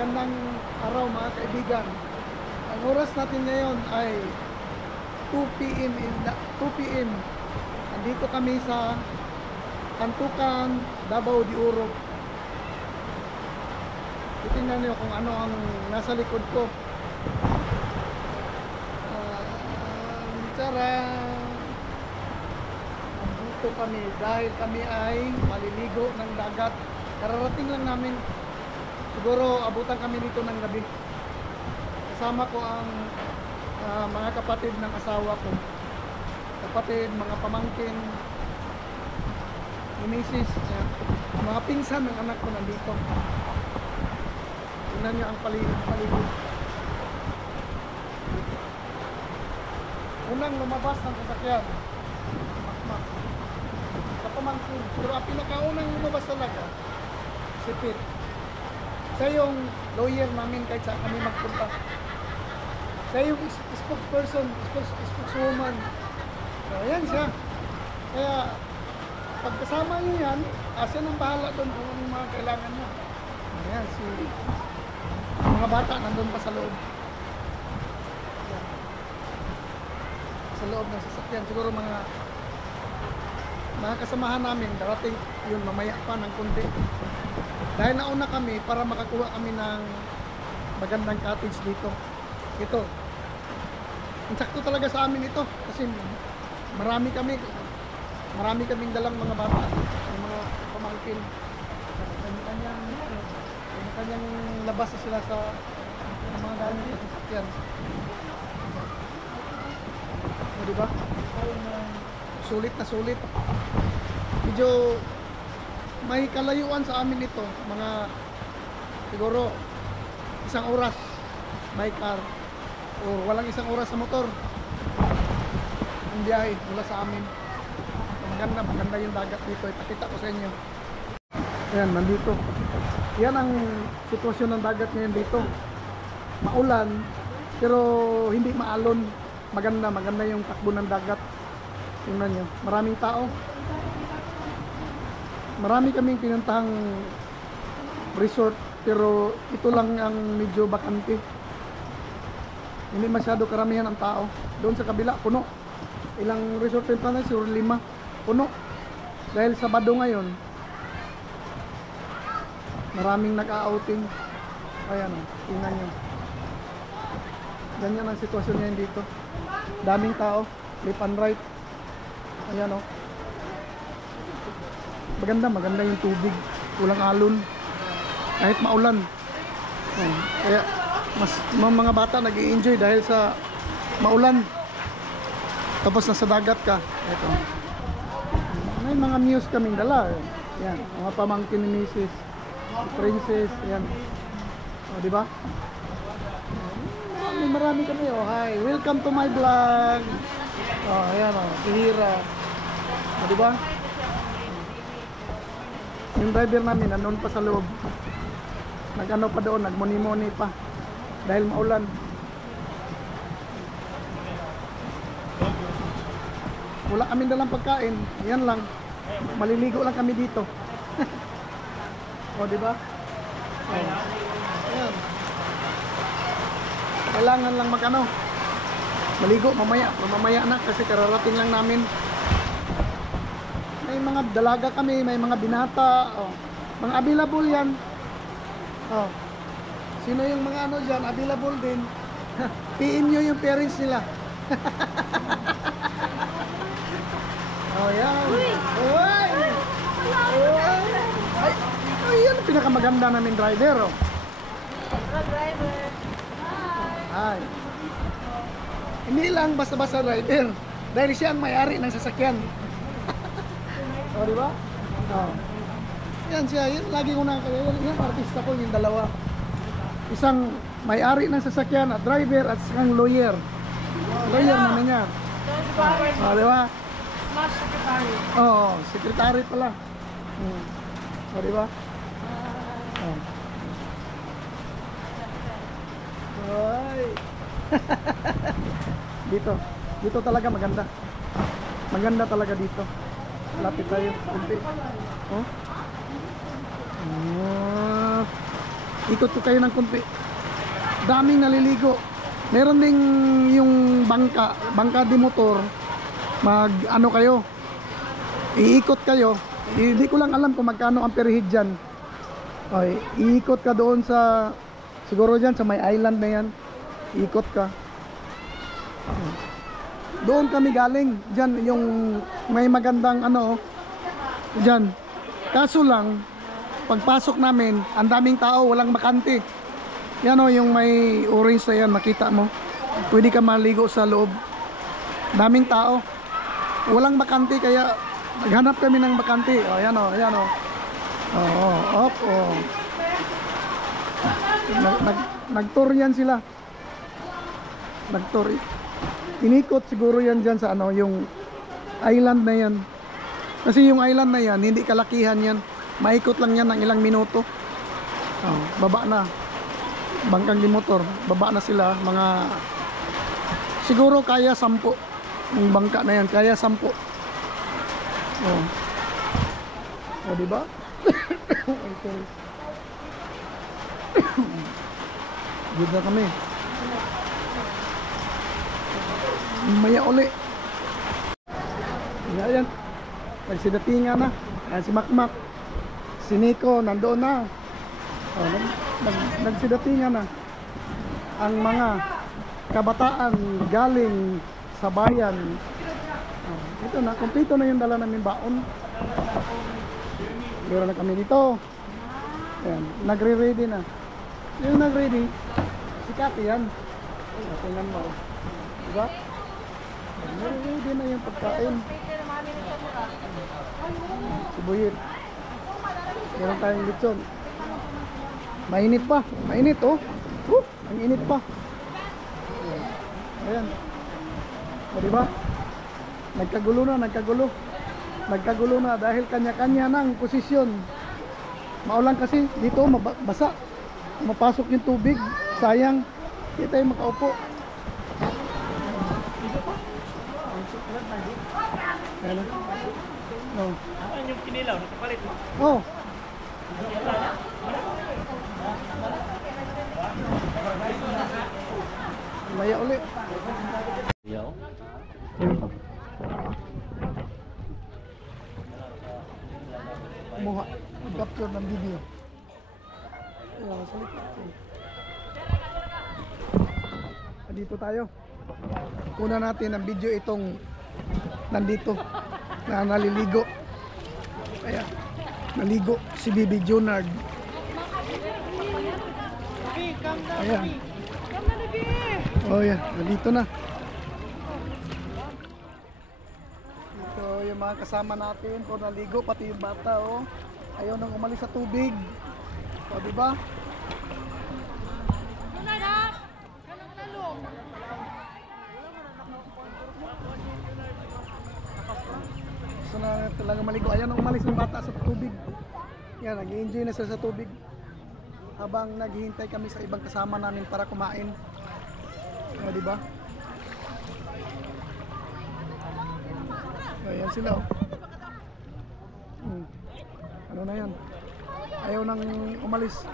magandang araw mga kaibigan. Ang oras natin ngayon ay 2 p.m. 2 p.m. Nandito kami sa Kantukan, Davao de Oro. Tingnan niyo kung ano ang nasa likod ko. Tara! Nandito kami dahil kami ay maliligo ng dagat. Kararating lang namin. Siguro abutan kami dito ng gabi. Kasama ko ang mga kapatid ng asawa ko. Kapatid, mga pamangkin, ni Mrs. Mga pinsan ng anak ko nandito. Tingnan nyo ang paligid. Unang lumabas ng sasakyan, Makmak. Sa pamangkin. Pero ang pinakaunang lumabas talaga, si Pete. Siya yung lawyer namin kahit saan kami magpunta. Siya yung spokesperson, spokeswoman. So, ayan siya. Kaya, pagkasama niyo yan, siya nang bahala doon kung anong mga kailangan niya. Ayan, mga bata nandun pa sa loob. Ayan. Sa loob ng sasakyan. Siguro mga kasamahan namin, darating yun, mamaya pa ng kunti. Dahil nauna kami para makakuha kami ng magandang cottage dito. Ito. Insakto talaga sa amin ito kasi marami kaming dalang mga bata, mga pamangkin. Kanyang labas na sila sa mga gamit sa sasakyan. O diba? Sulit na sulit. Medyo may kalayuan sa amin ito, mga siguro 1 oras by car o walang 1 oras sa motor ang biyahe mula sa amin. Maganda yung dagat dito, ipakita ko sa inyo. Ayan, nandito yan ang sitwasyon ng dagat ngayon dito. Maulan pero hindi maalon. Maganda yung takbo ng dagat. Tingnan nyo, maraming tao. Marami kaming pinuntahang resort pero ito lang ang medyo bakante. Hindi masyado karamihan ang tao. Doon sa kabila, puno. Ilang resort yung tanay, siguro 5. Puno. Dahil Sabado ngayon, maraming nag-outing. Ayan o, tingnan nyo. Ganyan ang sitwasyon ngayon dito. Daming tao, left and right. Ayan o. Maganda yung tubig, walang alon kahit maulan. Kaya mga bata nag-i-enjoy dahil sa maulan tapos nasa dagat ka. Ito, may mga muse kaming dala. Yan, mga pamangkin ni Mrs. Princess. Yan, o diba, marami kami. Oh, hi, welcome to my vlog. Oh, ayan o, si Hira. O diba, yung driver namin nandun pa sa loob, nag-ano pa doon, nagmuni-muni pa dahil maulan. Wala kami dalang pagkain, yan lang, maliligo lang kami dito. O diba, ayan, kailangan lang maligo mamaya na kasi kararating lang namin. May mga dalaga kami, may mga binata, mga available yan. Sino yung mga dyan, available din. PM nyo yung parents nila. Yan. Uy! Ay, yan ang pinakamaganda namin driver. Hello, driver. Hi. Hindi lang basta-basta driver, dahil siya ang may-ari ng sasakyan. O, diba? Yan siya, yan, lagi ko yan artista ko, yung dalawa. Isang may-ari ng sasakyan at driver at isang lawyer. Lawyer naman niya. O, diba? Smash secretary. Oo, secretary pala. O, diba? Ay. Dito talaga maganda. Maganda talaga dito. Lapit tayo kunti. Ikot ko kayo ng konti. Daming naliligo. Meron ding yung bangka di motor. Mag ano kayo, iikot kayo. Hindi ko lang alam kung magkano ang per head dyan. Okay, iikot ka doon sa, siguro dyan sa may island na yan. Iikot ka. Doon kami galing. Dyan yung may magandang ano, dyan. Kaso lang, pagpasok namin, ang daming tao, walang bakante. Yan o, yung may orange na yan, makita mo. Pwede ka maligo sa loob. Daming tao. Walang bakante, kaya naghanap kami ng bakante. O, yan o, yan o. Op, o. Nag-tour yan sila. Nag-tour. Inikot siguro yan dyan sa ano, yung island na yan. Kasi yung island na yan, hindi kalakihan yan. Maikot lang yan ng ilang minuto. Oh, baba na. Bangkang di motor. Baba na sila. Mga siguro kaya 10. Yung bangka na yan, kaya 10. Oh. Oh, diba? Okay. Dito na kami. Maya uli. Ayan. Nagsidatinga na. Ayan si Makmak. Si Nico nandoon na. Oh, nagsidatinga na. Ang mga kabataan galing sa bayan. Oh, ito na. Kompleto na yung dala namin baon. Meron na kami dito. Ayan. Nagre-ready na. Yung nag-ready, si Kati yan. Tingnan mo. Diba? Nagre-ready na yung pagkain. Sibuyit. Meron tayong lechon. Mainit pa. Mainit oh. Ang init pa. Ayan. O diba? Nagkagulo na, nagkagulo. Nagkagulo na dahil kanya-kanya ng posisyon. Maulan kasi dito mabasa. Mapasok yung tubig. Sayang. Hindi tayo makaupo. Ayan. Oh. Ano yung kinilaw? Nakapalit mo? Oh. Maya ulit. Yaw. Kumuha. Capture ng video. Ayan, salit. Dito tayo. Una natin ang video itong nandito na naliligo. Ayan. Naligo si Bibi Junard. Ayan. Oh yan, nandito na. Ito yung mga kasama natin, puro naligo, pati yung bata oh. Ayaw nang umalis sa tubig. O diba? Gusto na talaga maligo. Ayaw nang umalis ng bata sa tubig. Yan, nag-i-enjoy na sila sa tubig. Habang naghihintay kami sa ibang kasama namin para kumain. O diba? Ayan sila oh. Ano na yan? Ayaw nang umalis.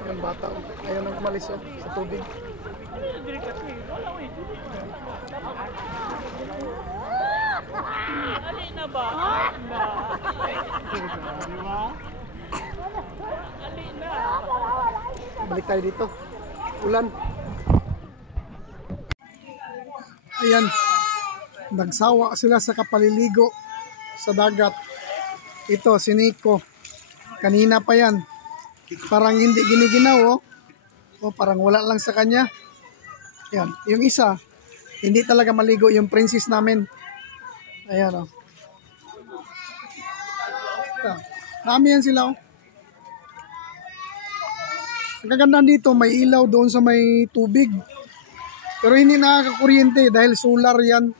Ayan bata oh. Ayaw nang umalis oh, sa tubig. Ali na ba? Ali na. Balik tayo dito. Ulan. Ayan. Nagsawa sila sa kapaliligo sa dagat. Ito si Nico. Kanina pa yan. Parang hindi giniginaw oh. O parang wala lang sa kanya. Ayan. Yung isa, hindi talaga maligo yung princess namin. Ayan oh. Dami yan sila oh. Ang kagandaan dito, may ilaw doon sa may tubig. Pero hindi nakakakuryente dahil solar yan.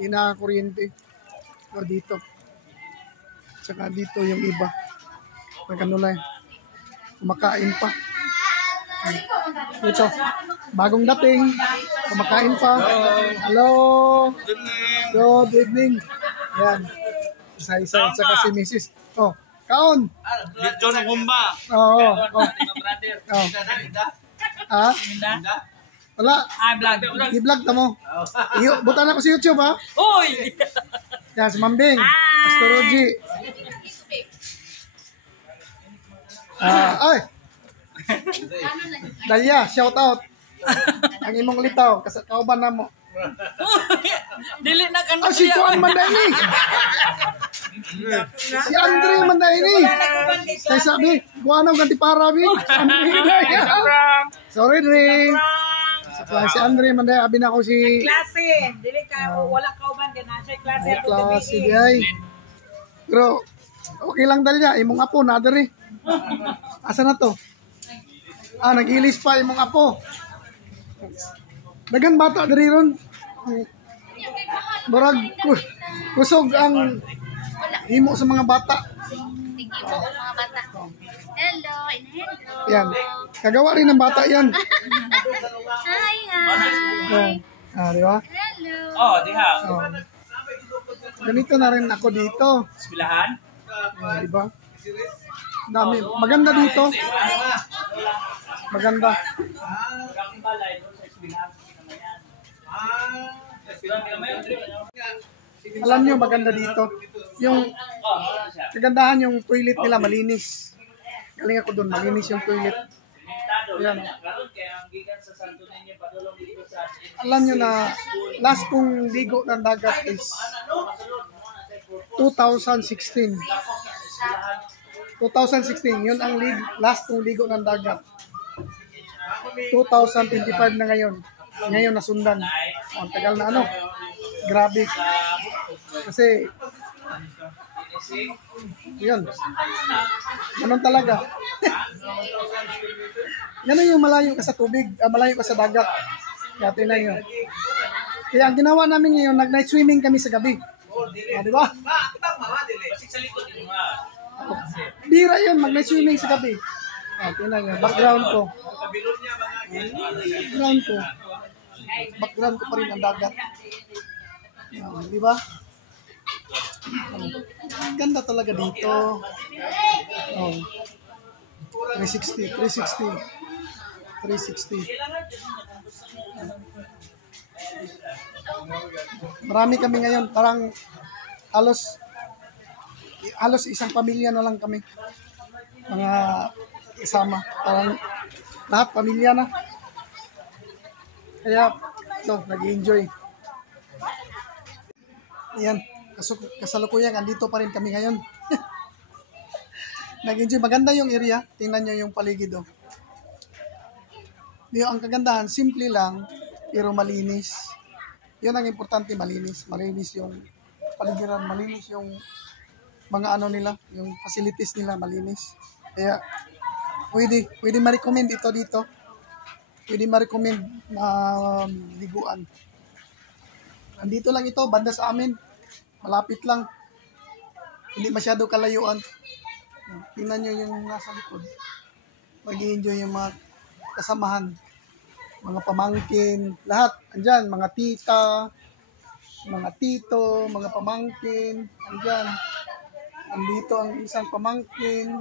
Hindi nakakakuryente. O dito. Tsaka dito yung iba. Magano lang. Kumakain pa. Dito. Bagong dating. Kumakain pa. Hello. Good evening. Yan. Isa-isa at saka si Mrs. Oh, kaon. John Humba. Oo. Oh. brother. Oh. Ah? Wala. Vlog. I-vlog ta mo. Buta na ko sa YouTube ha. Hoy! Yan, si Mambing. Astrology. Ay! Daya, shout out. Ang imong litaw, kauban na mo. Dili na kan Si Kuan Mandaini. Si Andre Mandaini. Kaya sabi, kuha na ganti para, Bi. Sorry, Dre. Si Andre Mandaini, abi na ako si... Klase. Dili ka, wala ka uban din. Nasa klase ako Klase, ay. Pero, okay lang Dalya. Imong apo, na Dre. Asa na to? Nag-ilis pa imong apo. Dagan bata Dre ron. Murag kusog ang himo sa mga bata. Tingin mo mga bata. Hello, and hello. Yan. Kagawa rin ng bata yan. Hi, hi. Yan. Di ba? Hello. Oh, diha. Oh. Ganito na rin ako dito. Eskwelahan? Di ba? Dami. Maganda dito. Maganda. Kaming balay doon sa eskwelahan. Alam nyo, maganda dito. Yung kagandahan yung toilet nila malinis. Galing ako doon, malinis yung toilet. Yan. Alam nyo na last kong ligo ng dagat is 2016. 2016, yun ang last kong ligo ng dagat. 2025 na ngayon. Ngayon nasundan. Ang tagal na ano. Grabe. Kasi yun. Ganun talaga. Ganun yung malayo ka sa tubig, malayo ka sa dagat. Kaya tinan nyo. Kaya ang ginawa namin ngayon, nag-night swimming kami sa gabi. Di ba? Bira yun, mag-night swimming sa gabi. Tinan nyo, background ko. Background ko pa rin ang dagat. Di ba? Ganda talaga dito. Oh. 360. Marami kami ngayon, parang halos isang pamilya na lang kami. Mga kasama, parang lahat pamilya na. Kaya nag-enjoy. Ayan, kasalukuyan, andito pa rin kami ngayon. Nag-enjoy, maganda yung area. Tingnan nyo yung paligid. Ang kagandahan, simple lang, pero malinis. Yun ang importante, malinis. Malinis yung paligiran, malinis yung mga ano nila, yung facilities nila, malinis. Kaya, pwede ma-recommend dito. Pwede ma-recommend na liguan. Andito lang ito, banda sa amin. Malapit lang. Hindi masyado kalayuan. Tingnan nyo yung nasa likod. Mag-i-enjoy yung mga kasamahan. Mga pamangkin. Lahat. Andyan. Mga tita. Mga tito. Mga pamangkin. Andyan. Andito ang isang pamangkin.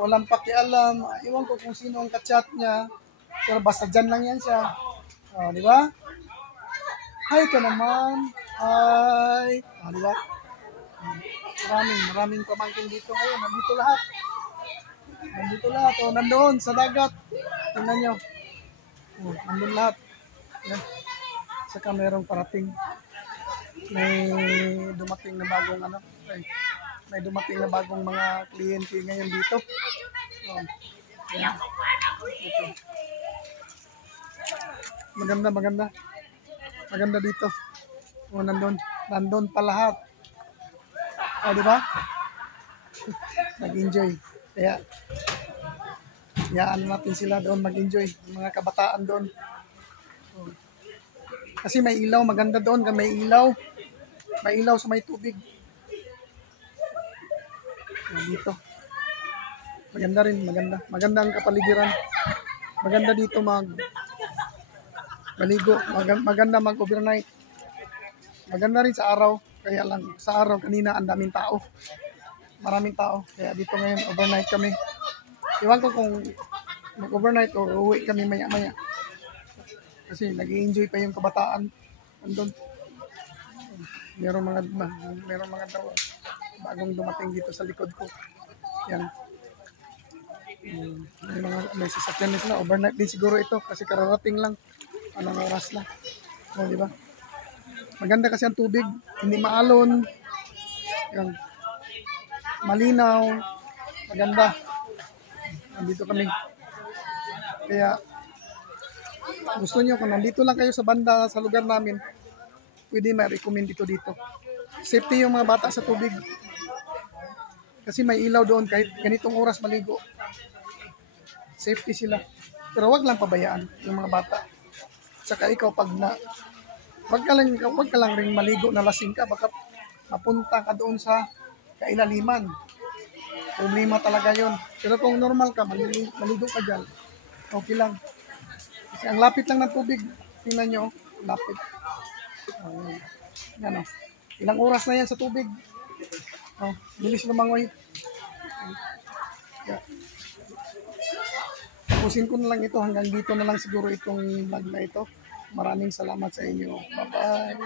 Walang pakialam. Iwan ko kung sino ang kachat niya. Pero basta dyan lang yan siya. Di ba? Hi ka naman. Hi. Di ba? Maraming pamangkin dito ngayon. Nandito lahat. Nandoon sa dagat. Tingnan nyo. Nandun lahat. Yan. Saka merong parating. May dumating na bagong may dumating na bagong mga kliyente ngayon dito. Yan. Dito. Maganda dito. Nandun pa lahat. Di ba? Nag-enjoy. Kaya, hayaan natin sila doon mag-enjoy. Mga kabataan doon. Kasi may ilaw, maganda doon. May ilaw. May ilaw sa may tubig. Dito. Maganda rin, maganda. Maganda ang kapaligiran. Maganda dito maligo. Maganda mag-overnight. Maganda rin sa araw. Kaya lang sa araw kanina ang daming tao. Maraming tao. Kaya dito ngayon overnight kami. Iwan ko kung mag-overnight o uwi kami maya-maya. Kasi nag-i-enjoy pa yung kabataan. Andun. Merong mga daw bagong dumating dito sa likod ko. Yan. May sasakyan na sila. Overnight din siguro ito kasi kararating lang. Anong oras na. O, di ba? Maganda kasi ang tubig. Hindi maalon. Yan. Malinaw. Maganda. Nandito kami. Kaya gusto nyo kung nandito lang kayo sa banda sa lugar namin, pwede ma-recommend dito. Safety yung mga bata sa tubig. Kasi may ilaw doon kahit ganitong oras maligo. Safety sila. Pero wag lang pabayaan yung mga bata. Saka ikaw pag wag ka lang ring maligo na lasing ka, baka mapunta ka doon sa kailaliman. Problema talaga yon. Pero kung normal ka, maligo ka dyan, okay lang. Kasi ang lapit lang ng tubig. Tingnan nyo, lapit. Yan o. Ilang oras na yan sa tubig. Bilis lumangoy. Tapusin ko na lang ito. Hanggang dito na lang siguro itong vlog na ito. Maraming salamat sa inyo. Bye-bye.